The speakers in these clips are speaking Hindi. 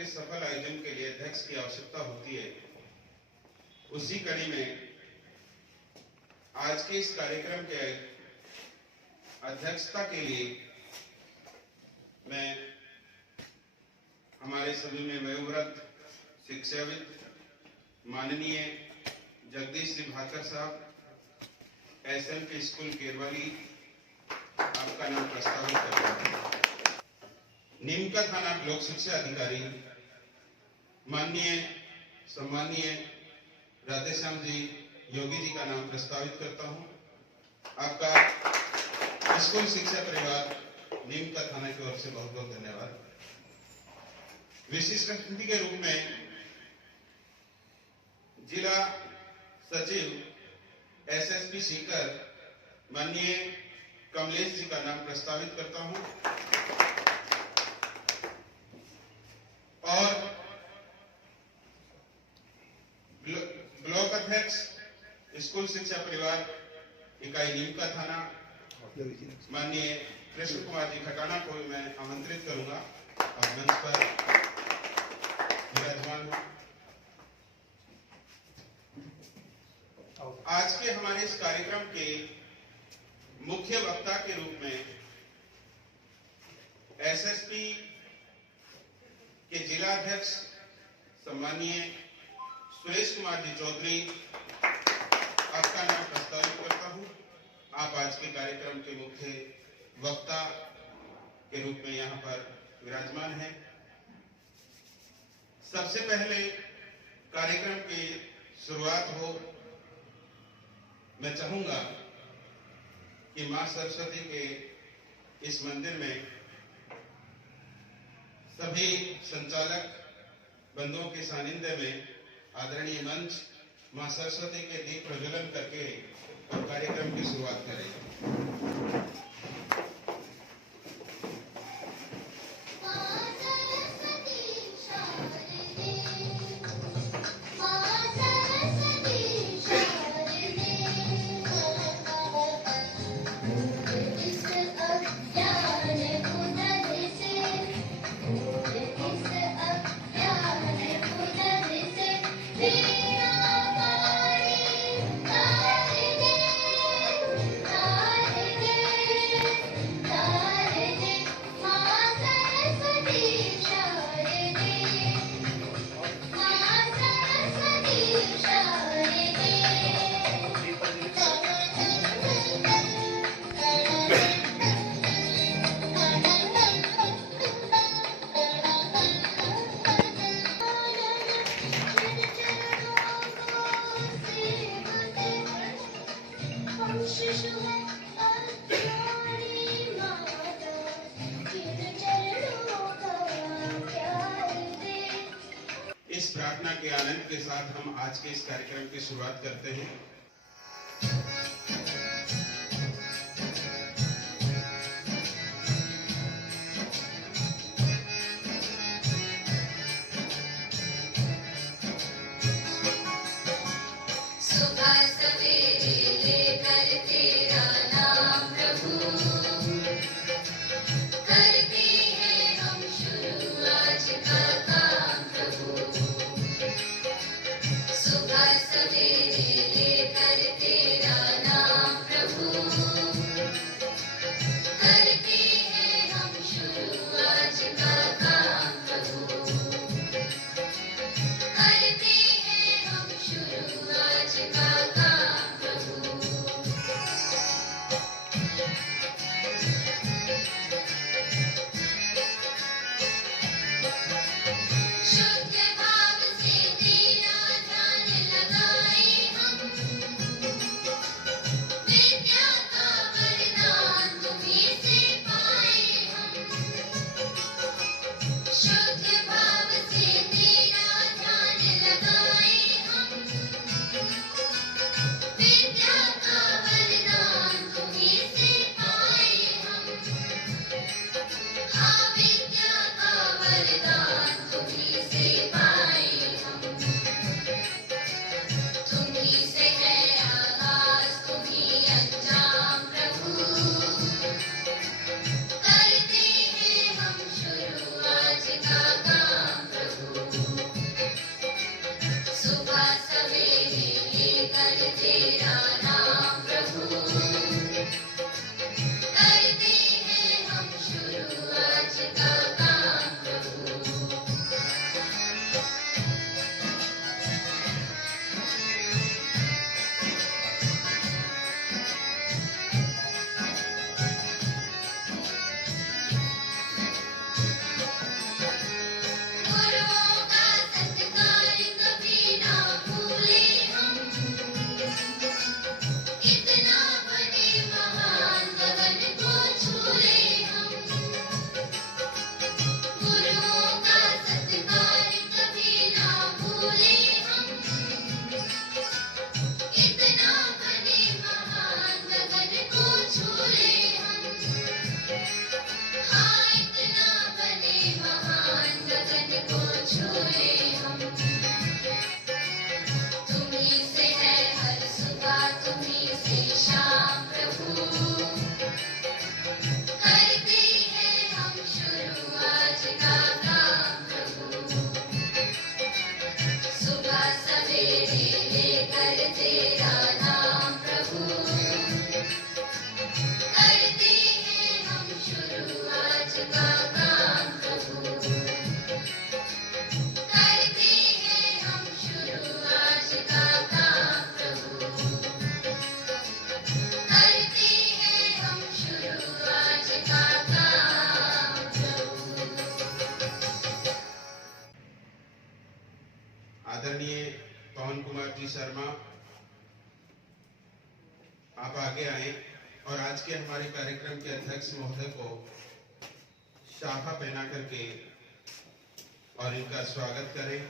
के सफल आयोजन के लिए अध्यक्ष की आवश्यकता होती है। उसी कड़ी में आज के इस कार्यक्रम के अध्यक्षता के लिए मैं हमारे सभी में वयोवृद्ध शिक्षाविद माननीय जगदीश जी भाकर साहब, SLK स्कूल केरवाली, आपका नाम प्रस्तावित करता हूं। नीमका थाना लोक शिक्षा अधिकारी माननीय सम्मानीय राधेश्याम जी योगी जी का नाम प्रस्तावित करता हूं। आपका स्कूल शिक्षा परिवार नीमका थाना की ओर से बहुत बहुत धन्यवाद। विशिष्ट अतिथि के रूप में जिला सचिव SSP सीकर माननीय कमलेश जी का नाम प्रस्तावित करता हूं और ब्लॉक अध्यक्ष स्कूल शिक्षा परिवार इकाई नीमका थाना माननीय कृष्ण कुमार जी खटाना को मैं आमंत्रित करूंगा और मंच पर विराजमान हो। आज के हमारे इस कार्यक्रम के मुख्य वक्ता के रूप में SSP के जिला अध्यक्ष सम्मानीय सुरेश कुमार जी चौधरी, आपका नाम प्रस्तावित करता हूं। आप आज के कार्यक्रम के मुख्य वक्ता के रूप में यहां पर विराजमान हैं। सबसे पहले कार्यक्रम की शुरुआत हो, मैं चाहूंगा कि मां सरस्वती के इस मंदिर में सभी संचालक बंधुओं के सानिध्य में आदरणीय मंच मां सरस्वती के दीप प्रज्वलन करके और कार्यक्रम की शुरुआत करें। इस प्रार्थना के आनंद के साथ हम आज के इस कार्यक्रम की शुरुआत करते हैं। सुबह सवेरे लेकर तेरा नाम प्रभु, करते हैं हम शुरू आज का काम प्रभु। सुबह सवेरे आदरणीय पवन कुमार जी शर्मा, आप आगे आए और आज के हमारे कार्यक्रम के अध्यक्ष महोदय को शाखा पहना करके और इनका स्वागत करें।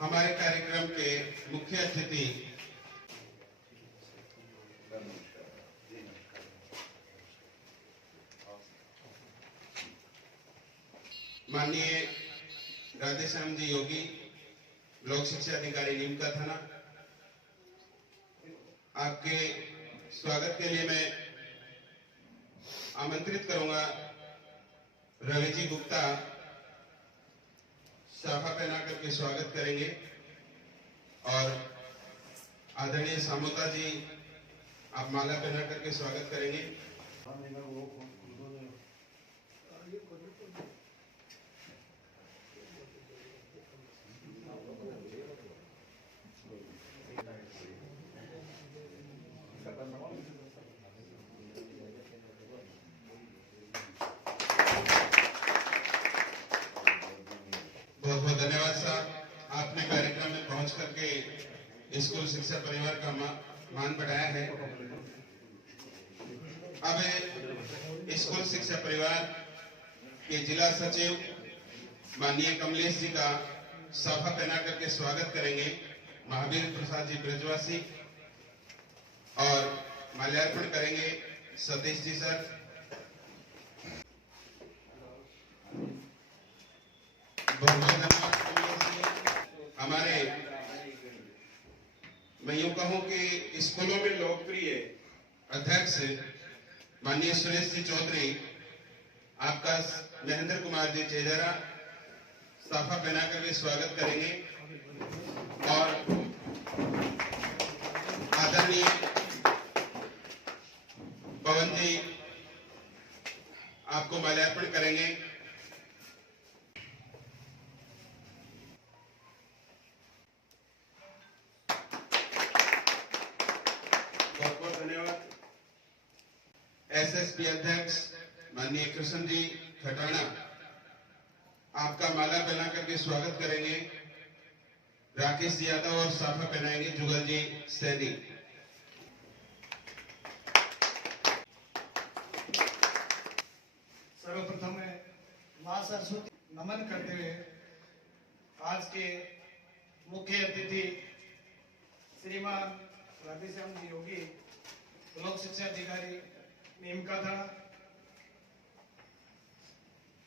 हमारे कार्यक्रम के मुख्य अतिथि माननीय राधेश्याम जी योगी, लोक शिक्षा अधिकारी नीमका थाना, आपके स्वागत के लिए मैं आमंत्रित करूंगा रवि जी गुप्ता, शाखा पहना करके स्वागत करेंगे। और आदरणीय सामोता जी, आप माला पहना करके स्वागत करेंगे। बहुत बहुत धन्यवाद साहब, आपने कार्यक्रम में पहुंच करके स्कूल शिक्षा परिवार का मान बढ़ाया है। अब स्कूल शिक्षा परिवार के जिला सचिव माननीय कमलेश जी का साफा पहना करके स्वागत करेंगे महावीर प्रसाद जी ब्रजवासी, और माल्यार्पण करेंगे सतीश जी सर। बहुत बहुत धन्यवाद कमलेश जी। हमारे, मैं यूं कहूं कि स्कूलों में लोकप्रिय अध्यक्ष माननीय सुरेश जी चौधरी, आपका महेंद्र कुमार जी चेजारा साफा पहना करके स्वागत करेंगे। और आदरणीय पवन जी आपको माल्यार्पण करेंगे। बहुत बहुत धन्यवाद। एसएसपी अध्यक्ष माननीय कृष्ण जी खटाना, आपका माला पहना करके स्वागत करेंगे राकेश जी यादव, और साफा पहनाएंगे जुगल जी सैनी। सर्वप्रथम मैं मां सरस्वती नमन करते हुए आज के मुख्य अतिथि श्रीमान राधेश्याम जी योगी, लोक शिक्षा अधिकारी नीमका थाना,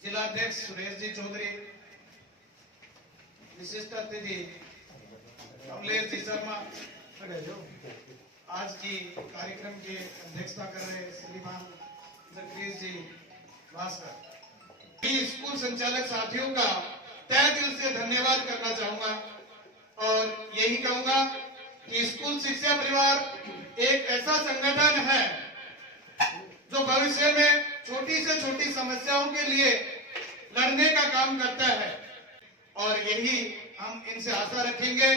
जिला अध्यक्ष सुरेश जी चौधरी, विशिष्ट अतिथि कमलेश जी शर्मा, आज की कार्यक्रम की अध्यक्षता कर रहे श्रीमान जगदीश जी भास्कर, स्कूल संचालक साथियों का तहे दिल से धन्यवाद करना चाहूंगा और यही कहूंगा कि स्कूल शिक्षा परिवार एक ऐसा संगठन है जो भविष्य में छोटी से छोटी समस्याओं के लिए लड़ने का काम करता है, और यही हम इनसे आशा रखेंगे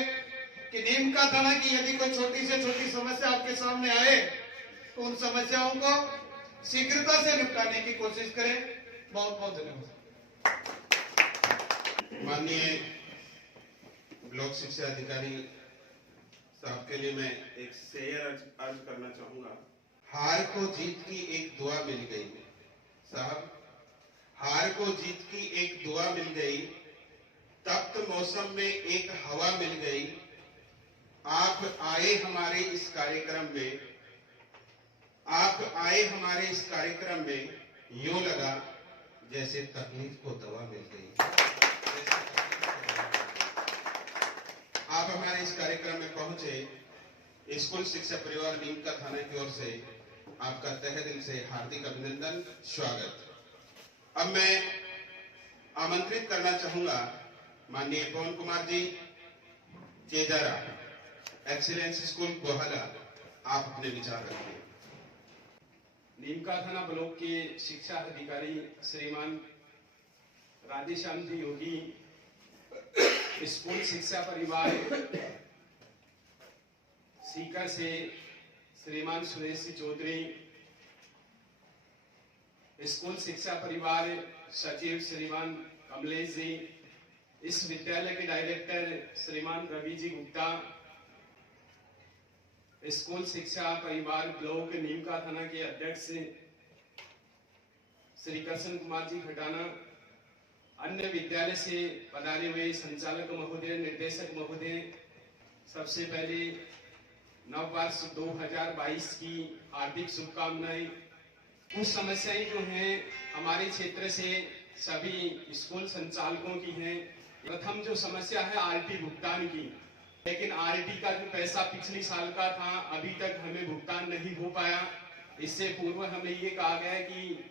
कि नीमका थाना की यदि कोई छोटी से छोटी समस्या आपके सामने आए तो उन समस्याओं को शीघ्रता से निपटाने की कोशिश करें। बहुत बहुत धन्यवाद। माननीय ब्लॉक शिक्षा अधिकारी साहब के लिए मैं एक शेयर अर्ज करना चाहूंगा। हार को जीत की एक दुआ मिल गई साहब, हार को जीत की एक दुआ मिल गई, तप्त मौसम में एक हवा मिल गई। आप आए हमारे इस कार्यक्रम में, आप आए हमारे इस कार्यक्रम में, यूं लगा जैसे तकलीफ को दवा मिल गई। आप हमारे इस कार्यक्रम में पहुंचे, स्कूल शिक्षा परिवार नीमका थाना की ओर से आपका तहे दिल से हार्दिक अभिनंदन, स्वागत। अब मैं आमंत्रित करना चाहूंगा माननीय पवन कुमार जी चेजारा, एक्सीलेंस स्कूल गोहाला, आप अपने विचार रखिए। नीमका थाना ब्लॉक के शिक्षा अधिकारी श्रीमान राधेश्याम जी योगी, स्कूल शिक्षा परिवार सीकर से श्रीमान सुरेश जी चौधरी, स्कूल शिक्षा परिवार सचिव श्रीमान कमलेश जी, इस विद्यालय के डायरेक्टर श्रीमान रवि जी गुप्ता, स्कूल शिक्षा परिवार ब्लॉक नीमका थाना के अध्यक्ष श्री कृष्ण कुमार जी खटाना, अन्य विद्यालय से पधारे हुए संचालक महोदय, निर्देशक महोदय, सबसे पहले नववर्ष 2022 की हार्दिक शुभकामनाएं। कुछ समस्याएं जो हैं हमारे क्षेत्र से सभी स्कूल संचालकों की हैं। प्रथम जो समस्या है आरटी भुगतान की, लेकिन आरटी का जो पैसा पिछले साल का था अभी तक हमें भुगतान नहीं हो पाया। इससे पूर्व हमें ये कहा गया कि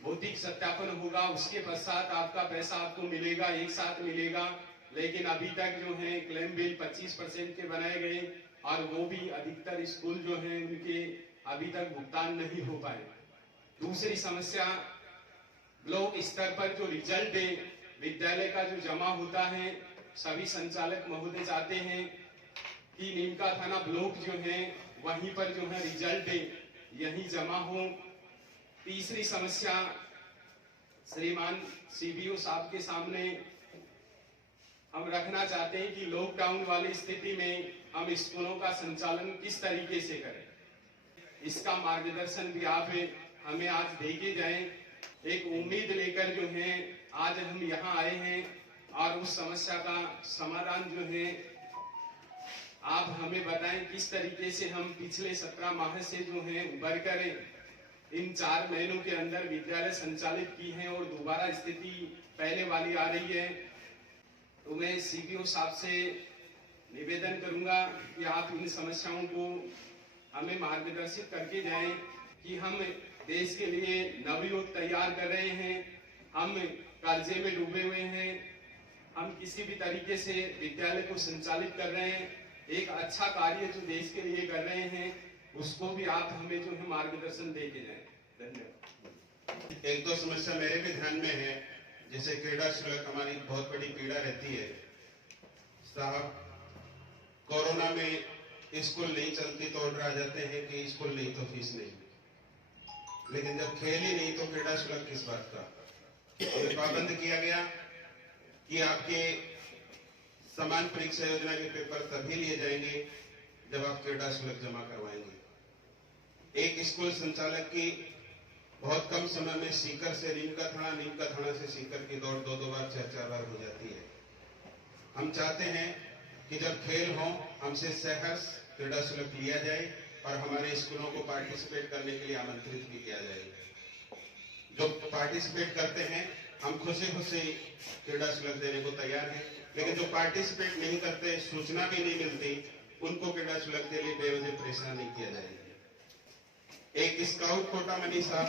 भौतिक सत्यापन होगा, उसके पश्चात आपका पैसा आपको मिलेगा, एक साथ मिलेगा, लेकिन अभी तक जो है क्लेम बिल 25% के बनाए गए और वो भी अधिकतर स्कूल जो हैं उनके अभी तक भुगतान नहीं हो पाए। दूसरी समस्या, ब्लॉक स्तर पर जो रिजल्ट है विद्यालय का जो जमा होता है, सभी संचालक महोदय चाहते हैं कि नीमका थाना ब्लॉक जो है वहीं पर जो है रिजल्ट यहीं जमा हो। तीसरी समस्या श्रीमान सीबीओ साहब के सामने हम रखना चाहते हैं कि लॉकडाउन वाली स्थिति में हम स्कूलों का संचालन किस तरीके से करें, इसका मार्गदर्शन भी आप हमें आज दे के जाएं। एक उम्मीद लेकर जो है आज हम यहाँ आए हैं और उस समस्या का समाधान जो है आप हमें बताएं किस तरीके से हम पिछले 17 माह से जो है उबर कर इन 4 महीनों के अंदर विद्यालय संचालित की है और दोबारा स्थिति पहले वाली आ रही है। तो मैं सीबीओ साहब से निवेदन करूंगा कि आप इन समस्याओं को हमें मार्गदर्शित करके जाएं कि हम देश के लिए नवयुग तैयार कर रहे हैं, हम कर्जे में डूबे हुए हैं, हम किसी भी तरीके से विद्यालय को संचालित कर रहे हैं, एक अच्छा कार्य जो देश के लिए कर रहे हैं उसको भी आप हमें जो है मार्गदर्शन दे के जाएं। धन्यवाद। एक दो समस्या मेरे भी ध्यान में है, जैसे क्रीड़ा शुल्क हमारी बहुत बड़ी पीड़ा रहती है साहब। कोरोना में स्कूल नहीं चलती तो ऑर्डर आ जाते हैं कि स्कूल नहीं तो फीस नहीं, लेकिन जब खेल ही नहीं तो क्रीड़ा शुल्क किस बात का। तो पाबंद किया गया कि आपके समान परीक्षा योजना के पेपर तभी लिए जाएंगे जब आप क्रीड़ा शुल्क जमा करवाएंगे। एक स्कूल संचालक की बहुत कम समय में सीकर से नीमका थाना से सीकर की दौड़ 2-2 बार 4-4 बार हो जाती है। हम चाहते हैं कि जब खेल हो हमसे सहर्ष क्रीड़ा शुल्क लिया जाए और हमारे स्कूलों को पार्टिसिपेट करने के लिए आमंत्रित भी किया जाए। जो पार्टिसिपेट करते हैं हम खुशी खुशी क्रीड़ा शुल्क देने को तैयार हैं, लेकिन जो पार्टिसिपेट नहीं करते, सूचना भी नहीं मिलती, उनको क्रीड़ा शुल्क के लिए बेवजह परेशान नहीं किया जाएगा। एक स्काउट कोटा मनी साहब,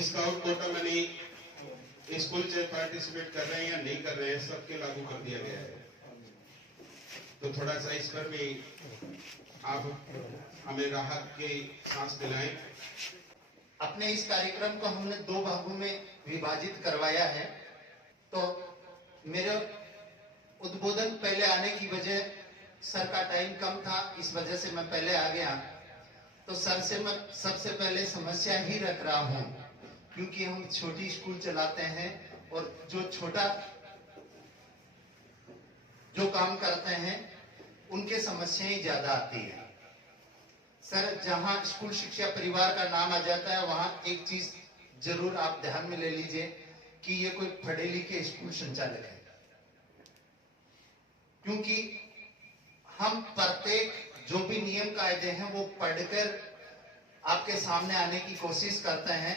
स्काउट कोटा मनी स्कूल चाहे पार्टिसिपेट कर रहे हैं या नहीं कर रहे हैं, सबके लागू कर दिया गया है। तो थोड़ा सा इस पर भी आप हमें राहत की सांस दिलाएं। अपने इस कार्यक्रम को हमने 2 भागों में विभाजित करवाया है। तो मेरे उद्बोधन पहले आने की वजह, सर का टाइम कम था, इस वजह से मैं पहले आ गया। तो सर से मैं सबसे पहले समस्या ही रख रहा हूं, क्योंकि हम छोटी स्कूल चलाते हैं और जो छोटा जो काम करते हैं उनके समस्याएं ज्यादा आती है। सर, जहां स्कूल शिक्षा परिवार का नाम आ जाता है वहां एक चीज जरूर आप ध्यान में ले लीजिए कि ये कोई पढ़े लिखे स्कूल संचालक है, क्योंकि हम प्रत्येक जो भी नियम कायदे हैं वो पढ़कर आपके सामने आने की कोशिश करते हैं।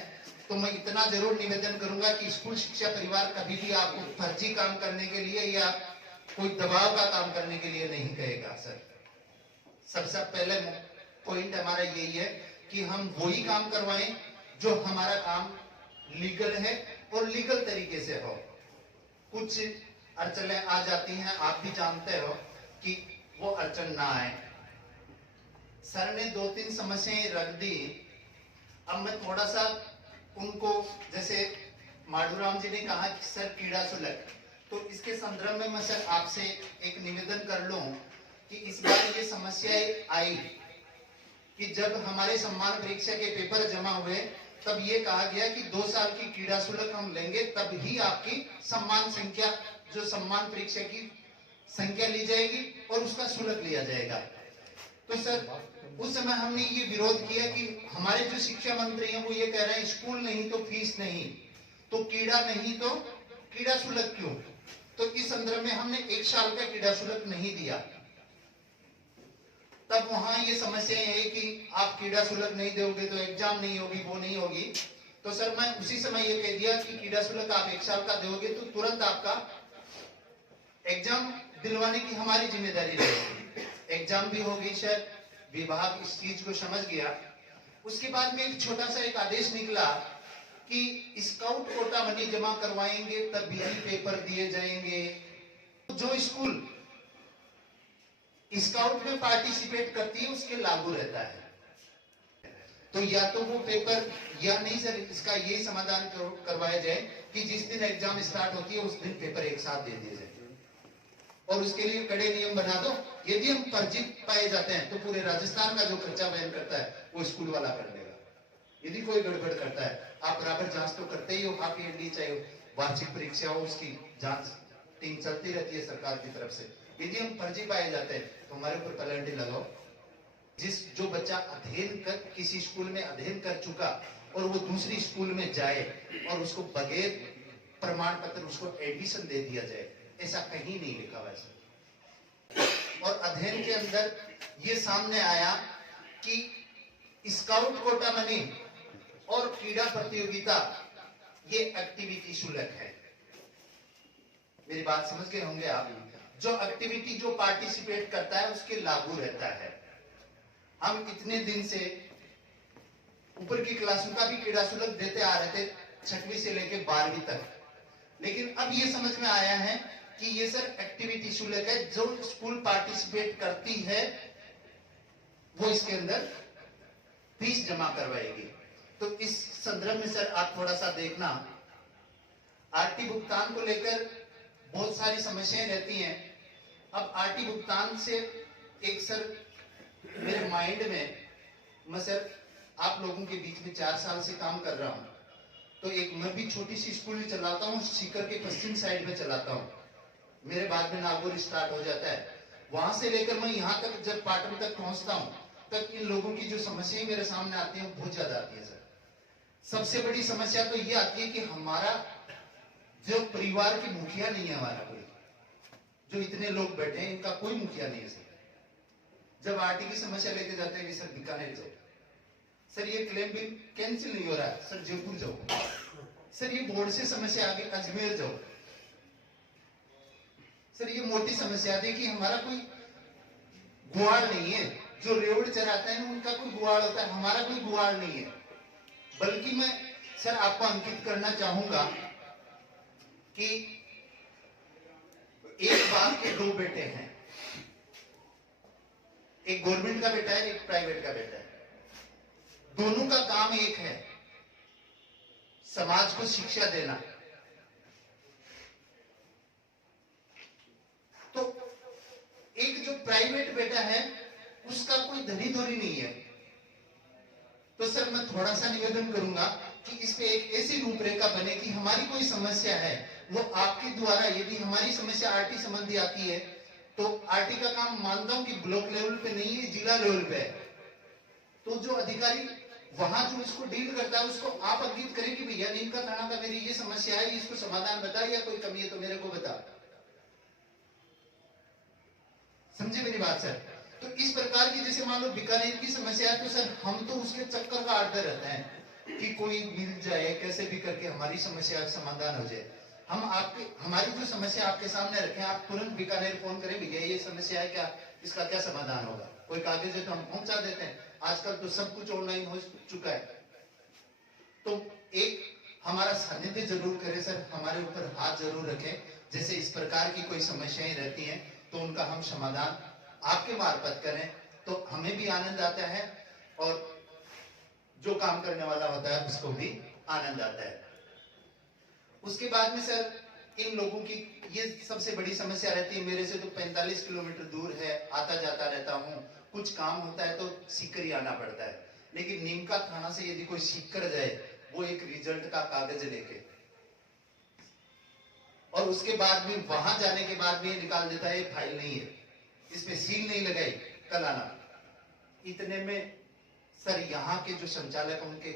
तो मैं इतना जरूर निवेदन करूंगा कि स्कूल शिक्षा परिवार कभी भी आपको फर्जी काम करने के लिए या कोई दबाव का काम करने के लिए नहीं कहेगा। सर, सबसे पहले पॉइंट हमारा यही है कि हम वही काम करवाएं जो हमारा काम लीगल है और लीगल तरीके से हो। कुछ अड़चनें आ जाती हैं, आप भी जानते हो कि वो अड़चन ना आए। सर ने 2-3 समस्याएं रख दी। अब मैं थोड़ा सा उनको, जैसे माधुराम जी ने कहा कि सर क्रीड़ा शुल्क, तो इसके संदर्भ में मैं सर आपसे एक निवेदन कर लूं कि इस बार ये समस्याएं आई कि जब हमारे सम्मान परीक्षा के पेपर जमा हुए तब ये कहा गया कि 2 साल की क्रीड़ा शुल्क हम लेंगे, तब ही आपकी सम्मान संख्या, जो सम्मान परीक्षा की संख्या ली जाएगी और उसका शुल्क लिया जाएगा। तो सर उस समय हमने ये विरोध किया कि हमारे जो शिक्षा मंत्री हैं वो ये कह रहे हैं स्कूल नहीं तो फीस नहीं, तो क्रीड़ा नहीं तो क्रीड़ा शुल्क क्यों? तो इस संदर्भ में हमने 1 साल का क्रीड़ा शुल्क नहीं दिया। तब वहां ये समस्या है कि आप क्रीड़ा शुल्क नहीं दोगे तो एग्जाम नहीं होगी, वो नहीं होगी। तो सर मैं उसी समय ये कह दिया कि क्रीड़ा शुल्क आप 1 साल का दोगे तो तुरंत आपका एग्जाम दिलवाने की हमारी जिम्मेदारी रहेगी। एग्जाम भी होगी सर, विभाग इस चीज को समझ गया। उसके बाद में एक छोटा सा एक आदेश निकला कि स्काउट कोटा मनी जमा करवाएंगे तब यही पेपर दिए जाएंगे। जो स्कूल स्काउट में पार्टिसिपेट करती है उसके लागू रहता है। तो या तो वो पेपर, या नहीं सर इसका यही समाधान करवाया जाए कि जिस दिन एग्जाम स्टार्ट होती है उस दिन पेपर एक साथ दे दिए जाए, और उसके लिए कड़े नियम बना दो। यदि हम फर्जी पाए जाते हैं तो पूरे राजस्थान का जो खर्चा वहन करता है वो स्कूल वाला कर देगा। यदि कोई गड़बड़ करता है, आप बराबर जांच तो करते ही हो, हाफ ईयरली चाहे वार्षिक परीक्षा हो, उसकी जांच टीम चलती रहती है सरकार की तरफ से। यदि हम फर्जी पाए जाते हैं तो हमारे ऊपर पेनल्टी लगाओ। जो बच्चा अध्ययन कर किसी स्कूल में अध्ययन कर चुका और वो दूसरी स्कूल में जाए और उसको बगैर प्रमाण पत्र उसको एडमिशन दे दिया जाए, ऐसा कहीं नहीं लिखा हुआ है। और अध्ययन के अंदर ये सामने आया कि स्काउट कोटा मनी और क्रीड़ा प्रतियोगिता ये एक्टिविटी शुल्क है। मेरी बात समझ गए होंगे आप। जो एक्टिविटी जो पार्टिसिपेट करता है उसके लागू रहता है। हम इतने दिन से ऊपर की क्लासों का भी क्रीड़ा शुल्क देते आ रहे थे, 6वीं से लेकर 12वीं तक, लेकिन अब ये समझ में आया है कि ये सर एक्टिविटी शुल्क है। जो स्कूल पार्टिसिपेट करती है वो इसके अंदर फीस जमा करवाएगी। तो इस संदर्भ में सर आप थोड़ा सा देखना, आरटी भुगतान को लेकर बहुत सारी समस्याएं रहती हैं। अब आरटी भुगतान से एक सर मेरे माइंड में, मैं सर आप लोगों के बीच में 4 साल से काम कर रहा हूं, तो एक मैं भी छोटी सी स्कूल ही चलाता हूं, सीकर के पश्चिम साइड में चलाता हूं। मेरे बाद में नागौर स्टार्ट हो जाता है, वहां से लेकर मैं यहाँ तक जब पाटन तक पहुंचता हूं तक इन लोगों की जो समस्याएं मेरे सामने आती हैं बहुत ज्यादा आती है सर। सबसे बड़ी समस्या तो ये आती है कि हमारा जो परिवार की मुखिया नहीं है, हमारा कोई, जो इतने लोग बैठे हैं इनका कोई मुखिया नहीं है सर। जब आरटी की समस्या लेके जाते हैं कि सर बीकानेर जाओ, सर ये क्लेम भी कैंसिल नहीं हो रहा है, सर जयपुर जाओ, सर ये बोर्ड से समस्या आ गई अजमेर जाओ। सर ये मोटी समस्या थी कि हमारा कोई गुआड़ नहीं है, जो रेवड़ चराते हैं उनका कोई गुआड़ होता है, हमारा कोई गुआड़ नहीं है। बल्कि मैं सर आपको अंकित करना चाहूंगा कि एक बाप के 2 बेटे हैं, एक गवर्नमेंट का बेटा है, एक प्राइवेट का बेटा है। दोनों का काम एक है, समाज को शिक्षा देना। तो एक जो प्राइवेट बेटा है उसका कोई धनी धोरी नहीं है। तो सर मैं थोड़ा सा निवेदन करूंगा कि इस पे एक ऐसी रूपरेखा बने कि हमारी कोई समस्या है वो आपके द्वारा, यदि हमारी समस्या आरटी संबंधी आती है तो आरटी का काम मानता हूं कि ब्लॉक लेवल पे नहीं है, जिला लेवल पे है। तो जो अधिकारी वहां जो इसको डील करता है उसको आप अंकित करें कि भैया नीम का थाना का मेरी ये समस्या है, इसको समाधान बता, या कोई कमी है तो मेरे को बता। समझे मेरी बात सर? तो इस प्रकार की जैसे मान लो बीकानेर की समस्या है तो सर हम तो उसके चक्कर का आड़ते रहते हैं कि कोई मिल जाए, कैसे भी करके हमारी समस्या का समाधान हो जाए। हम आपके हमारी जो समस्या आपके सामने रखें, आप तुरंत बीकानेर फोन करें, भैया ये समस्या है क्या, इसका क्या समाधान होगा। कोई कागज है तो हम पहुंचा देते हैं। आजकल तो सब कुछ ऑनलाइन हो चुका है। तो एक हमारा सानिध्य जरूर करें सर, हमारे ऊपर हाथ जरूर रखें। जैसे इस प्रकार की कोई समस्याएं रहती हैं तो उनका हम समाधान आपके मार्फत करें तो हमें भी आनंद आता है और जो काम करने वाला होता है उसको भी आनंद आता है। उसके बाद में सर इन लोगों की ये सबसे बड़ी समस्या रहती है, मेरे से तो 45 किलोमीटर दूर है, आता जाता रहता हूँ, कुछ काम होता है तो सीकर ही आना पड़ता है। लेकिन नीमका थाना से यदि कोई सीकर जाए वो एक रिजल्ट का कागज लेके, और उसके बाद में वहां जाने के बाद में निकाल देता है फाइल नहीं है, इसमें सील नहीं लगाई, कल आना। इतने में सर यहाँ के जो संचालक हैं उनके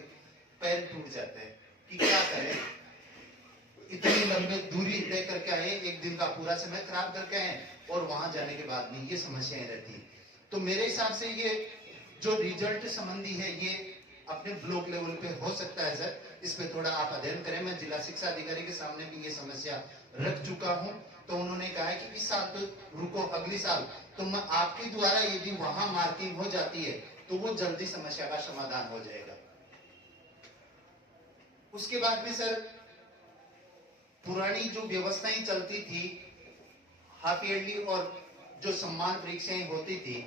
पैर टूट जाते हैं कि क्या करें, इतनी लंबी दूरी तय करके आए, एक दिन का पूरा समय खराब करके आए और वहां जाने के बाद में ये समस्याएं रहती है। तो मेरे हिसाब से ये जो रिजल्ट संबंधी है ये अपने ब्लॉक लेवल पे हो सकता है सर, इस पे थोड़ा आप अध्ययन करें। मैं जिला शिक्षा अधिकारी के सामने भी ये समस्या रख चुका हूं, तो उन्होंने कहा है कि इस साल तो रुको, अगली साल तो मैं आपके द्वारा यदि वहां मार्किंग हो जाती है तो वो जल्दी समस्या का समाधान हो जाएगा। उसके बाद में सर पुरानी जो व्यवस्थाएं चलती थी, हाफ ईयरली और जो सम्मान परीक्षाएं होती थी,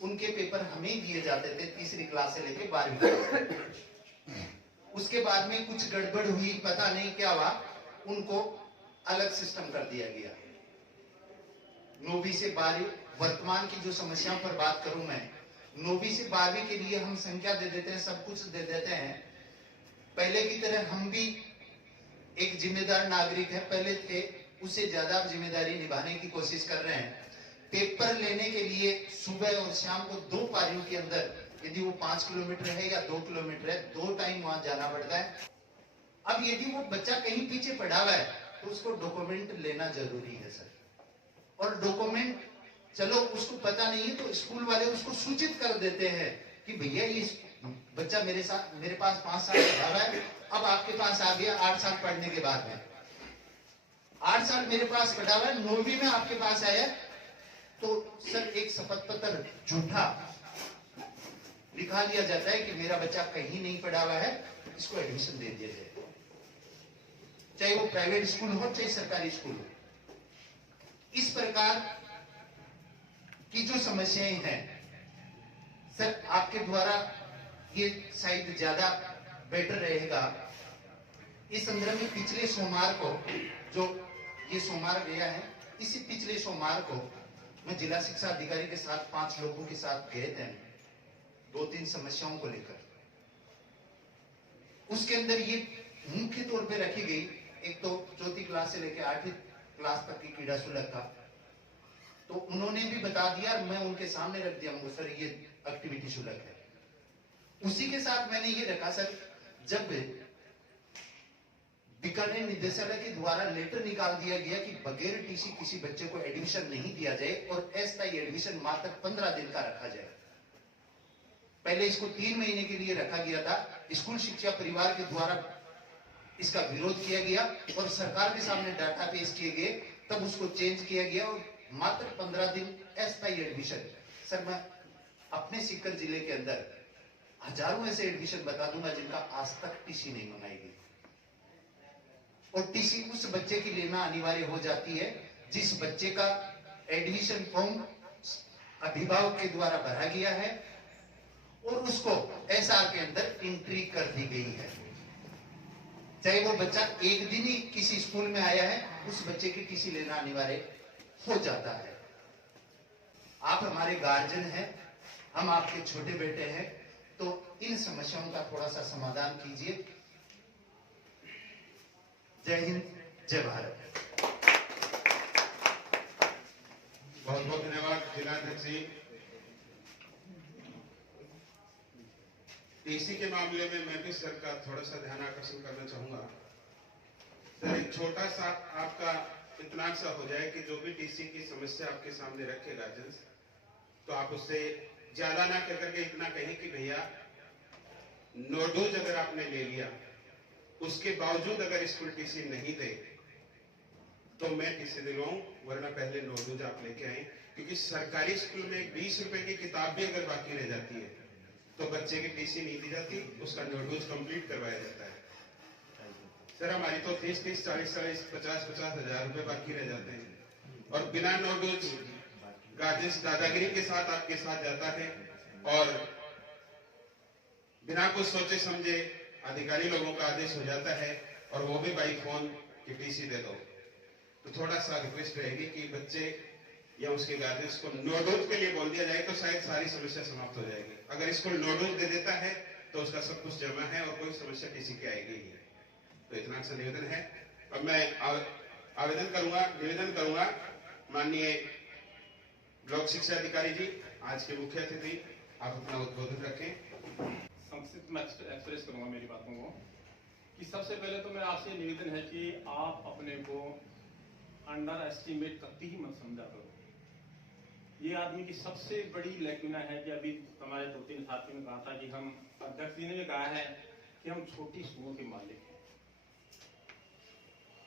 उनके पेपर हमें दिए जाते थे तीसरी क्लास से लेकर 12वीं क्लास तक। उसके बाद में कुछ गड़बड़ हुई, पता नहीं क्या हुआ, उनको अलग सिस्टम कर दिया गया। 9वीं से 12वीं वर्तमान की जो समस्याओं पर बात करूं मैं, 9वीं से 12वीं के लिए हम संख्या दे देते हैं, सब कुछ दे देते हैं। पहले की तरह हम भी एक जिम्मेदार नागरिक है, पहले थे, उससे ज्यादा जिम्मेदारी निभाने की कोशिश कर रहे हैं। पेपर लेने के लिए सुबह और शाम को 2 पारियों के अंदर, यदि वो 5 किलोमीटर है या 2 किलोमीटर है, 2 टाइम वहां जाना पड़ता है। अब यदि वो बच्चा कहीं पीछे पड़ा हुआ है तो उसको डॉक्यूमेंट लेना जरूरी है सर, और डॉक्यूमेंट चलो उसको पता नहीं है तो स्कूल वाले उसको सूचित कर देते हैं कि भैया ये बच्चा मेरे पास 5 साल पढ़ा हुआ है, अब आपके पास आ गया 8 साल पढ़ने के बाद में, 8 साल मेरे पास पढ़ा हुआ है, 9वीं में आपके पास आया, तो सर एक शपथ पत्र झूठा लिखा लिया जाता है कि मेरा बच्चा कहीं नहीं पढ़ा हुआ है, इसको एडमिशन दे दिया जाए, चाहे वो प्राइवेट स्कूल हो चाहे सरकारी स्कूल हो। इस प्रकार की जो समस्याएं हैं सर, आपके द्वारा ये शायद ज्यादा बेटर रहेगा। इस संदर्भ में पिछले सोमवार को, जो ये सोमवार गया है, इसी पिछले सोमवार को मैं जिला शिक्षा अधिकारी के साथ 5 लोगों के साथ गए थे 2-3 समस्याओं को लेकर। उसके अंदर ये मुख्य तौर पे रखी गई, एक तो 4वीं क्लास से लेकर 8वीं क्लास तक की क्रीड़ा शुल्क था, तो उन्होंने भी बता दिया, मैं उनके सामने रख दिया, सर ये एक्टिविटी शुल्क है। उसी के साथ मैंने ये रखा सर, जब बीकानेर निदेशालय के द्वारा लेटर निकाल दिया गया कि बगैर टीसी किसी बच्चे को एडमिशन नहीं दिया जाए और अस्थायी एडमिशन मात्र 15 दिन का रखा जाए। पहले इसको 3 महीने के लिए रखा गया था, स्कूल शिक्षा परिवार के द्वारा इसका विरोध किया गया और सरकार के सामने डाटा पेश किए गए, तब उसको चेंज किया गया और मात्र 15 दिन अस्थायी एडमिशन। सर मैं अपने सीकर जिले के अंदर हजारों ऐसे एडमिशन बता दूंगा जिनका आज तक टीसी नहीं मंगाई गई, और टीसी उस बच्चे की लेना अनिवार्य हो जाती है जिस बच्चे का एडमिशन फॉर्म अभिभावक के द्वारा भरा गया है और उसको एसआर के अंदर एंट्री कर दी गई है। चाहे वो बच्चा एक दिन ही किसी स्कूल में आया है, उस बच्चे की टीसी लेना अनिवार्य हो जाता है। आप हमारे गार्जियन हैं, हम आपके छोटे बेटे हैं, तो इन समस्याओं का थोड़ा सा समाधान कीजिए। जय हिंद, जय भारत। बहुत बहुत धन्यवाद जिलाध्यक्ष जी। टीसी के मामले में मैं भी सर का थोड़ा सा ध्यान आकर्षण करना चाहूंगा। सर एक छोटा सा आपका इतना सा हो जाए कि जो भी टीसी की समस्या आपके सामने रखे गार्जियंस, तो आप उससे ज्यादा ना कहकर के इतना कहें कि भैया नोडोज अगर आपने ले लिया, उसके बावजूद अगर स्कूल टीसी नहीं दे तो मैं टीसी दिलवाऊं, वरना पहले नोडोज आप लेके आए। क्योंकि सरकारी स्कूल में 20 रुपए की किताब भी अगर बाकी रह जाती है तो बच्चे की टीसी नहीं दी जाती, उसका नोडोज कंप्लीट करवाया जाता है। सर हमारी तो 30-30, 40-40, 50-50 हजार रुपए बाकी रह जाते हैं, और बिना नोडोज गार्जियंस दादागिरी के साथ आपके साथ जाता है और बिना कुछ सोचे समझे अधिकारी लोगों का आदेश हो जाता है, और वो भी बाई फोन कि टीसी दे दो। तो थोड़ा सा रिक्वेस्ट रहेगी कि बच्चे या उसके गार्जियंस को नोडोज के लिए बोल दिया जाए तो शायद सारी समस्या समाप्त हो जाएगी। अगर स्कूल नोडोज दे देता है तो उसका सब कुछ जमा है और कोई समस्या किसी की आएगी नहीं। तो इतना सा निवेदन है। अब मैं निवेदन करूंगा माननीय ब्लॉक शिक्षा अधिकारी जी, आज के मुख्य अतिथि, आप अपना उद्बोधन रखें। संक्षिप्त में एक्सप्रेस करूंगा मेरी बातों को कि सबसे पहले तो मेरा आपसे निवेदन है कि आप अपने को अंडर एस्टिमेट कभी ही मत समझा करो। ये आदमी की सबसे बड़ी लैकुना है कि अभी हमारे 2-3 साथियों ने कहा था कि हम, अध्यक्ष जी ने भी कहा है कि हम छोटी स्कूलों के मालिक हैं।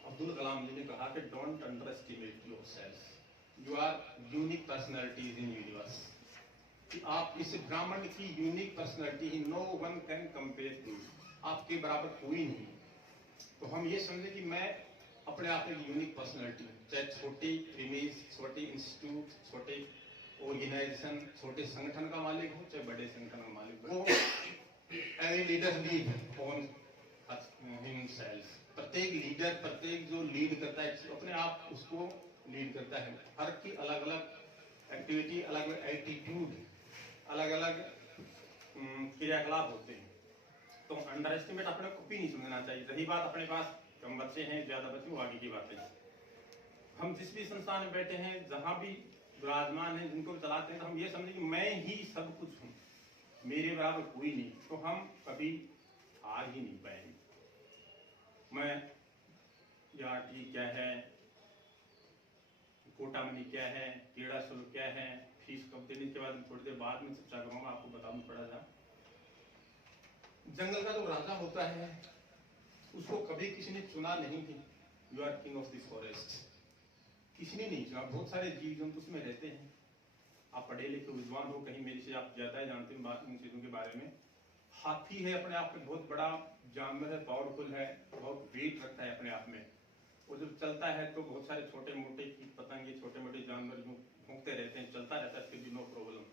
अब्दुल कलाम जी ने कहा कि don't underestimate yourself, you are unique personalities in universe. कि आप इस ब्राह्मण की यूनिक पर्सनैलिटी ही, no one can compare to, आपके बराबर कोई नहीं। तो हम ये समझे कि मैं अपने आप में यूनिक पर्सनैलिटी, चाहे छोटी प्रीमिस, छोटे इंस्टीट्यूट, छोटे ऑर्गेनाइजेशन, छोटे संगठन का मालिक हो, चाहे बड़े संगठन का मालिक हो, any leader lead on himself. प्रत्येक लीडर, प्रत्येक जो लीड करता है अपने आप उसको लीड करता है। हर की अलग अलग एक्टिविटी, अलग अलग एटीट्यूड, अलग अलग क्रियाकलाप होते हैं। तो अंडर एस्टिमेट अपने को भी नहीं समझना चाहिए। रही बात अपने पास कम बच्चे हैं, ज्यादा बच्चे, वो आगे की बात है। हम जिस भी संस्थान में बैठे हैं, जहां भी विराजमान है, जिनको चलाते हैं, तो हम ये समझे कि मैं ही सब कुछ हूँ, मेरे बराबर कोई नहीं। तो हम कभी हार ही नहीं पाएंगे। मैं याटी क्या है, कोटा मनी क्या है, क्रीड़ा शुल्क क्या है, फीस कब देने के बाद थोड़ी देर बाद में चर्चा करूंगा, आपको बता दूं थोड़ा सा। जंगल का जो राजा होता है उसको कभी किसी ने चुना नहीं थी। You are king of the forest, किसी ने नहीं चुना। बहुत सारे जीव जंतु उसमें रहते हैं। आप पढ़े लिखे विद्वान हो, कहीं मेरे से आप ज्यादा जानते हैं इन चीजों के बारे में। हाथी है, अपने आप में बहुत बड़ा जानवर है, पावरफुल है, बहुत वेट रखता है अपने आप में। वो जब चलता है तो बहुत सारे छोटे मोटे कीट पतंगे, छोटे मोटे जानवर जो भौंकते रहते हैं, चलता रहता है, फिर भी नो प्रॉब्लम,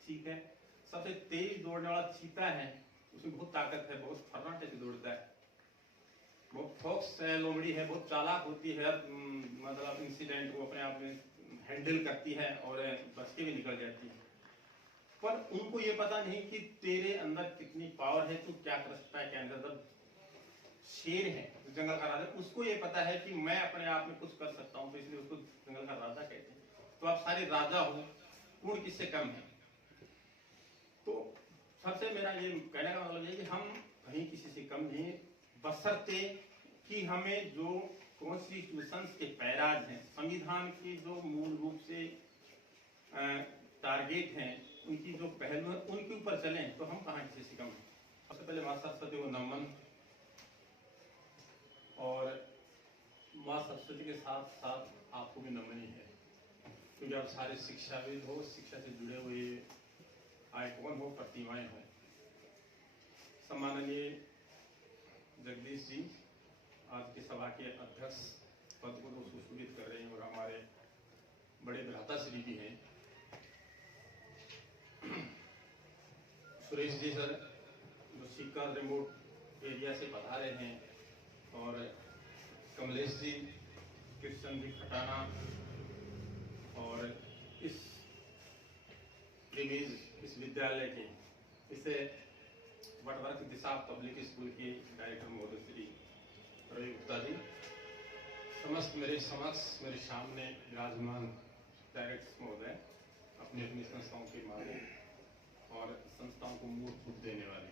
ठीक है। सबसे तेज दौड़ने वाला चीता है, उसमें बहुत ताकत है, बहुत फर्राटे से दौड़ता है। बहुत फॉक्स है, लोमड़ी है, बहुत चालाक होती है, मतलब इंसिडेंट को अपने आप में हैंडल करती है और बच के भी निकल जाती है। पर उनको ये पता नहीं कि तेरे अंदर कितनी पावर है, तू क्या कर सकता है, क्या नहीं। मतलब शेर है जंगल का राजा, उसको ये पता है कि मैं अपने आप में कुछ कर सकता हूँ, तो इसलिए उसको जंगल का राजा कहते हैं। तो आप सारे राजा हो, कौन किससे कम है। तो सबसे मेरा ये कहने का मतलब ये कि हम कहीं किसी से कम नहीं, बशर्ते कि हमें जो कॉन्स्टिट्यूशन के पैराज हैं, संविधान के जो मूल रूप से टारगेट हैं, उनकी जो पहलू है, उनके ऊपर चलें, तो हम कहाँ किसी से कम हैं। सबसे पहले माँ सरस्वती को नमन, और माँ सरस्वती के साथ साथ आपको भी नमन ही है, क्योंकि आप सारे शिक्षाविद हो, शिक्षा से जुड़े हुए आइकॉन हो, प्रतिमाएं हो। सम्माननीय जगदीश जी आज की सभा के अध्यक्ष पद को तो सुशोभित कर रहे हैं, और हमारे बड़े भ्राता श्री भी हैं। सुरेश जी सर जो सीकर रिमोट एरिया से पधारे हैं, और कमलेश जी, कृष्ण जी खटाना, और इस इस विद्यालय के, इसे वटवर्थ दिशा पब्लिक स्कूल के डायरेक्टर महोदय श्री रवि गुप्ता जी, समस्त मेरे समक्ष मेरे सामने विराजमान डायरेक्टर्स महोदय, अपनी अपनी संस्थाओं के मालिक और संस्थाओं को मूर्त रूप देने वाले,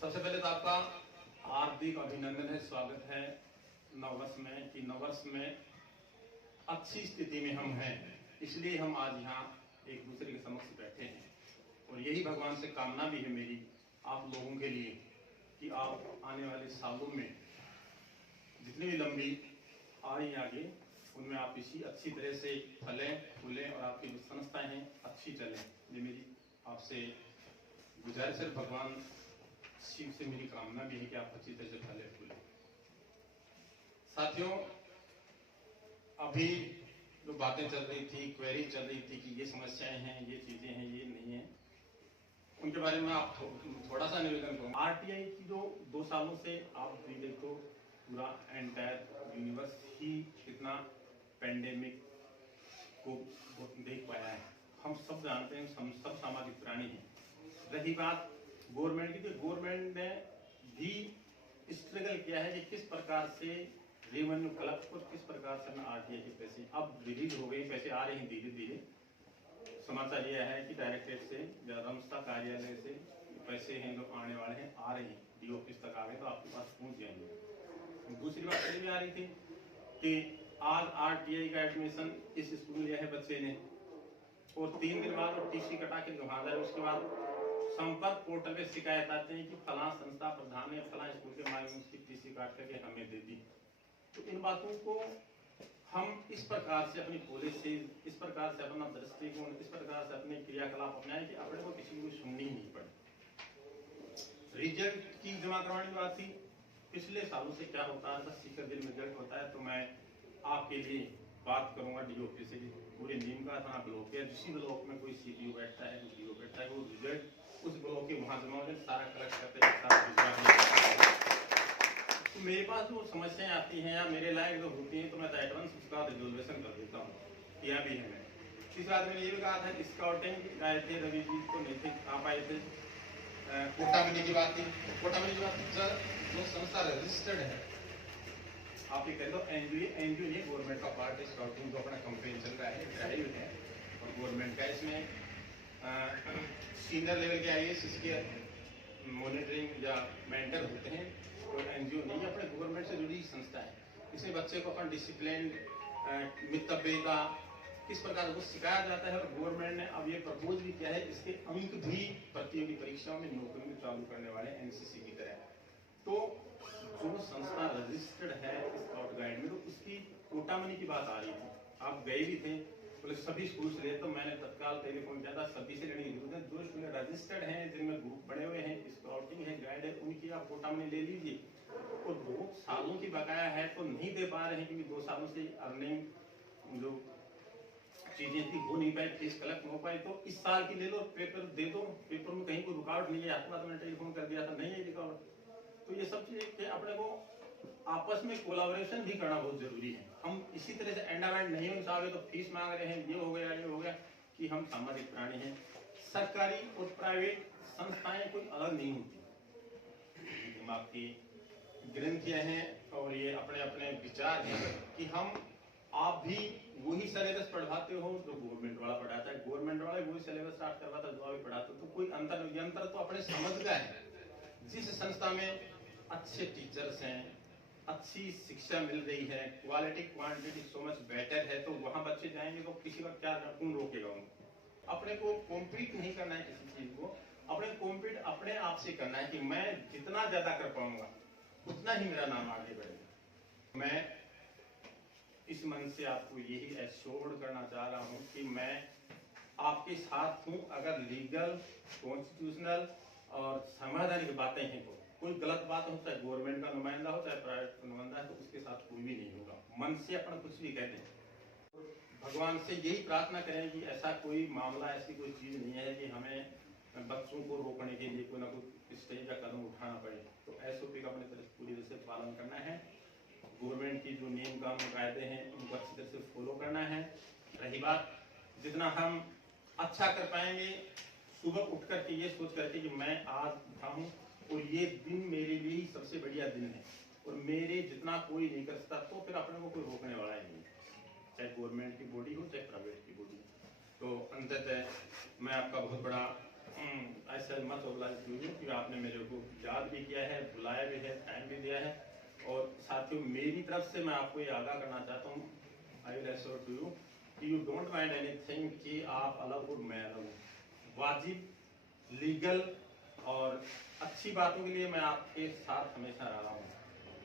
सबसे पहले तो आपका हार्दिक अभिनंदन है, स्वागत है नववर्ष में, कि नववर्ष में अच्छी स्थिति में हम हैं, इसलिए हम आज यहाँ एक दूसरे के समक्ष बैठे हैं। और यही भगवान से कामना भी है मेरी आप लोगों के लिए, कि आप आने वाले सालों में जितनी भी लंबी आयु आगे, उनमें आप इसी अच्छी तरह से फलें फूलें, और आपकी जो संस्थाएं हैं अच्छी चलें। ये मेरी आपसे गुजारिश है। भगवान शिव से मेरी कामना भी है कि आप अच्छी तरह से फले फूलें। साथियों, अभी जो बातें चल रही थी, क्वेरी चल रही थी कि ये समस्याएं हैं, ये चीजें हैं, ये नहीं है, उनके बारे में आप थोड़ा सा निवेदन करूँ। आरटीआई की जो 2 सालों से आप देखो, पूरा एंटायर यूनिवर्स ही कितना पेंडेमिक को देख पाया है। हम सब जानते हैं, हम सब सामाजिक प्राणी हैं, रही बात गवर्नमेंट की, तो गवर्नमेंट ने भी स्ट्रगल किया है कि किस प्रकार से रेवेन्यू कलेक्ट को, किस प्रकार से आरटीआई के पैसे अब रिलीज हो गए, पैसे आ रहे हैं धीरे धीरे। समाचार यह है कि डायरेक्टरेट से या रमस्ता कार्यालय से पैसे हैं जो आने वाले हैं, आ रहे हैं, डी ऑफिस तक आ गए तो आपके पास पहुंच जाएंगे। दूसरी बात ये भी आ रही थी कि आज आरटीआई का एडमिशन इस स्कूल में लिया है बच्चे ने, और 3 दिन बाद और टीसी कटा के वहां जाए, उसके बाद संपर्क पोर्टल पे शिकायत आते हैं कि फलां संस्था प्रधान ने फलां स्कूल के माध्यम से टीसी काट करके हमें दे दी। तो इन बातों को हम इस प्रकार से अपनी पॉलिसी, इस प्रकार से अपना दृष्टिकोण, इस प्रकार से अपने क्रियाकलाप अपनाएं कि अपने को किसी को सुननी ही नहीं पड़े। रिजल्ट की जमा करवाने की बात थी, पिछले सालों से क्या होता है, 10 सीकर दिन रिजल्ट होता है, तो मैं आपके लिए बात करूंगा डीओपी से, पूरे नीम का थाना ब्लॉक है, जिस ब्लॉक में कोई सीपीओ बैठता है, डीओ बैठता है, वो रिजल्ट उस ब्लॉक के वहां जमा होते सारा कलेक्ट करते हैं। तो मेरे पास जो समस्याएं आती हैं या मेरे लायक जो होती हैं, तो मैं एडवांस उसका रिजोल्यूशन कर देता हूँ, किया भी है। मैं इस बात में ये भी कहा था, स्काउटिंग गए थे रवि जी को नहीं थे, आ पाए थे। कोटा मिली की बात थी, कोटा मिली की बात सर, जो संस्था रजिस्टर्ड है, आप ये कह दो एनजीओ नहीं, गवर्नमेंट का पार्ट है। स्काउटिंग तो अपना कंपेन चल रहा है, ड्राइव है, और गवर्नमेंट का इसमें सीनियर लेवल के आईएएस इसके मॉनिटरिंग या मेंटर होते हैं, और एनजीओ नहीं, अपने गवर्नमेंट से जुड़ी संस्था है। इसमें बच्चे को अपन डिसिप्लिन, मितव्ययिता किस प्रकार को सिखाया जाता है, और गवर्नमेंट ने अब ये प्रपोज भी किया है, इसके अंक भी प्रतियोगी परीक्षाओं में नौकरी में चालू करने वाले एनसीसी की तरह। तो जो संस्था रजिस्टर्ड है स्काउट गाइड में, तो उसकी कोटा मनी की बात आ रही थी, आप गए भी थे, बोले सभी स्कूल से ले, तो मैंने तत्काल टेलीफोन किया था, सभी से लेने की जरूरत है, जो स्कूल रजिस्टर्ड हैं, जिनमें ग्रुप बने हुए हैं, स्काउटिंग है, गाइड है, उनकी आप कोटा मनी ले लीजिए। और 2 सालों की बकाया है तो नहीं दे पा रहे हैं, क्योंकि 2 सालों से अर्निंग जो चीजें थी हो नहीं पाई, फीस कलेक्ट हो पाई, तो इस साल की ले लो, पेपर दे दो, पेपर में कहीं कोई रुकावट नहीं है, आपके पास मैंने टेलीफोन कर दिया था, नहीं है रुकावट। तो ये सब चीजें अपने को आपस में कोलैबोरेशन भी करना बहुत जरूरी है। हम इसी तरह से एंडामेंट नहीं हो चाहे तो फीस मांग रहे हैं, ये हो गया, कि हम सामाजिक प्राणी हैं। सरकारी और प्राइवेट संस्थाएं कोई अलग नहीं होती, हम आपकी ग्रंथियां हैं, और ये अपने अपने विचार हैं कि हम आप भी वही सिलेबस पढ़ाते हो जो गवर्नमेंट वाला पढ़ाता है, गवर्नमेंट वाला वही सिलेबस स्टार्ट करवाता है जो आप पढ़ाते हो, तो कोई अंतर नहीं। अंतर तो अपने समझ का है। जिस संस्था में अच्छे टीचर्स हैं, अच्छी शिक्षा मिल रही है, quality quantity so much better है, तो वहां बच्चे जाएंगे तो किसी का क्या कौन रोकेगा उनको। अपने को कॉम्पीट नहीं करना है किसी चीज को, अपने कॉम्पीट अपने आप से करना है कि मैं जितना ज्यादा कर पाऊंगा उतना ही मेरा नाम आगे बढ़ेगा। मैं इस मन से आपको यही एश्योर करना चाह रहा हूं कि मैं आपके साथ हूं। अगर लीगल, कॉन्स्टिट्यूशनल और संवैधानिक बातें हैं, कोई गलत बात हो, चाहे गवर्नमेंट का नुमाइंदा हो, चाहे प्राइवेट का नुमाइंदा है, तो उसके साथ कोई भी नहीं होगा। मन से अपन कुछ भी कहते हैं, भगवान से यही प्रार्थना करें कि ऐसा कोई मामला, ऐसी कोई चीज नहीं है कि हमें बच्चों को रोकने के लिए कोई ना कोई स्टेज का कदम उठाना पड़े। तो एसओपी का अपने तरफ पूरी तरह से पालन करना है, गवर्नमेंट की जो नियम कानून कायदे हैं उनको अच्छी तरह से फॉलो करना है। रही बात, जितना हम अच्छा कर पाएंगे, सुबह उठ करके ये सोच करके कि मैं आज उठा हूँ और ये दिन मेरे लिए ही सबसे बढ़िया दिन है, और मेरे जितना कोई नहीं कर सकता, तो फिर अपने को कोई रोकने वाला ही नहीं, चाहे गवर्नमेंट की बॉडी हो चाहे प्राइवेट की बॉडी। तो अंततः मैं आपका बहुत बड़ा ऐसा मत ओबलाइज हूँ कि आपने मेरे को याद भी किया है, बुलाया भी है, टाइम भी दिया है। और साथियों, मेरी तरफ से मैं आपको ये आगाह करना चाहता हूँ, I will assure to you कि यू डोंट माइंड एनीथिंग कि आप अलग हो मैं अलग हूँ। वाजिब, लीगल और अच्छी बातों के लिए मैं आपके साथ हमेशा रहा हूँ।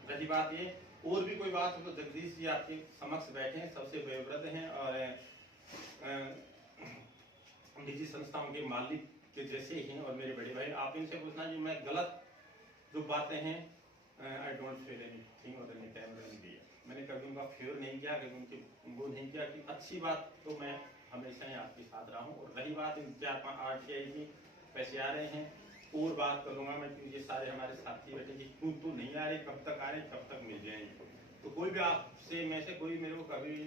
रही बात ये, और भी कोई बात हो तो जगदीश जी आपके समक्ष बैठे हैं, सबसे वयोवृद्ध हैं और निजी संस्थाओं के मालिक के जैसे ही हैं और मेरे बड़े भाई। आप इनसे पूछना कि मैं गलत जो बातें हैं, आई डोंट फील एनीथिंग और एनी टाइम दिया, मैंने कभी उनका फेवर नहीं किया, कभी उनके वो नहीं किया कि अच्छी बात, तो मैं हमेशा ही आपके साथ रहा हूँ। और रही बात इन 4-5 RTI की पैसे आ रहे हैं, और बात करूंगा मैं, क्योंकि ये सारे हमारे साथी बैठे कि क्यों तो नहीं आ रहे, कब तक आ रहे, कब तक मिल जाएंगे। तो कोई भी आपसे में से कोई मेरे को कभी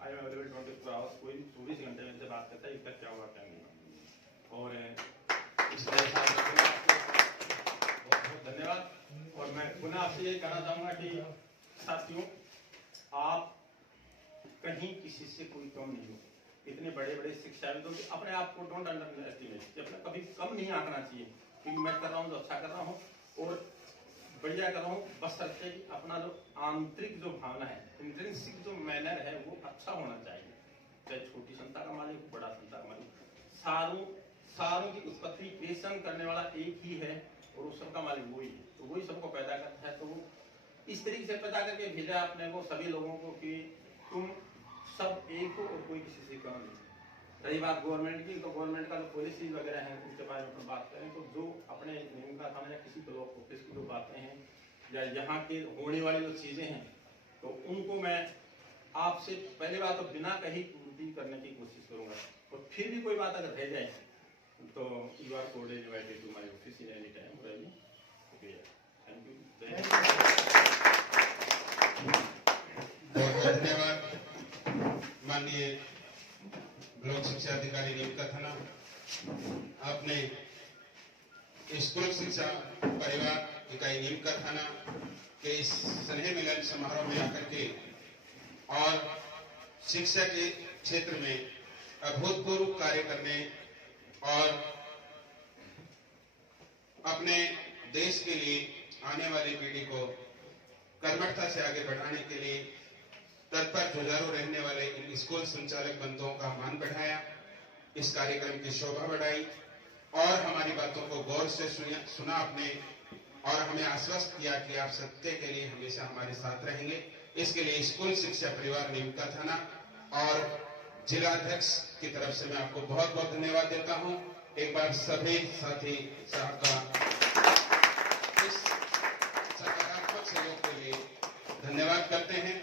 आई एम अवेलेबल 24 आवर्स, कोई 24 घंटे में से बात करता है इसका क्या हुआ क्या नहीं। और इस तरह से बहुत बहुत धन्यवाद। और मैं पुनः आपसे ये कहना चाहूंगा कि साथियों, आप कहीं किसी से कोई कम नहीं हो। इतने बड़े बड़े शिक्षाविदों के अपने आप को डोंट अंडर एस्टिमेट, अपना कभी कम नहीं आंकना चाहिए, क्योंकि मैं कर रहा हूँ तो अच्छा कर रहा हूँ और बढ़िया कर रहा हूँ, बस करके कि अपना जो आंतरिक जो भावना है, इंट्रिंसिक जो मैनर है वो अच्छा होना चाहिए। चाहे छोटी संस्था का मालिक हो, बड़ा संस्था का मालिक, सारों की उत्पत्ति क्रिएशन करने वाला एक ही है और उस सबका मालिक वही है, तो वही सबको पैदा करता है। तो वो इस तरीके से पैदा करके भेजा अपने को सभी लोगों को कि तुम सब एक हो और कोई किसी से कम नहीं। रही बात गवर्नमेंट की, तो गवर्नमेंट का जो पॉलिसी वगैरह है उनके बारे में बात करें तो जो अपने नियम का थाना या किसी ब्लॉक ऑफिस की जो बातें हैं या यहाँ के होने वाली जो चीज़ें हैं, तो उनको मैं आपसे पहले बात तो बिना कहीं पूर्ति करने की कोशिश करूँगा। और फिर भी कोई बात अगर रह जाए तो you are cordially invited to my office in any time. शुक्रिया, थैंक यू। बहुत धन्यवाद माननीय ब्लॉक शिक्षा अधिकारी नीमका थाना। आपने स्कूल शिक्षा परिवार इकाई नीमका थाना के इस स्नेह मिलन समारोह में आकर के और शिक्षा के क्षेत्र में अभूतपूर्व कार्य करने और अपने देश के लिए आने वाली पीढ़ी को कर्मठता से आगे बढ़ाने के लिए तत्पर जुझारू रहने वाले इन स्कूल संचालक बंधुओं का मान बढ़ाया, इस कार्यक्रम की शोभा बढ़ाई और हमारी बातों को गौर से सुना आपने और हमें आश्वस्त किया कि आप सत्य के लिए हमेशा हमारे साथ रहेंगे। इसके लिए स्कूल शिक्षा परिवार नीमका थाना और जिला अध्यक्ष की तरफ से मैं आपको बहुत बहुत धन्यवाद देता हूं। एक बार सभी साथी साहब का इस सकारात्मक सहयोग के लिए धन्यवाद करते हैं।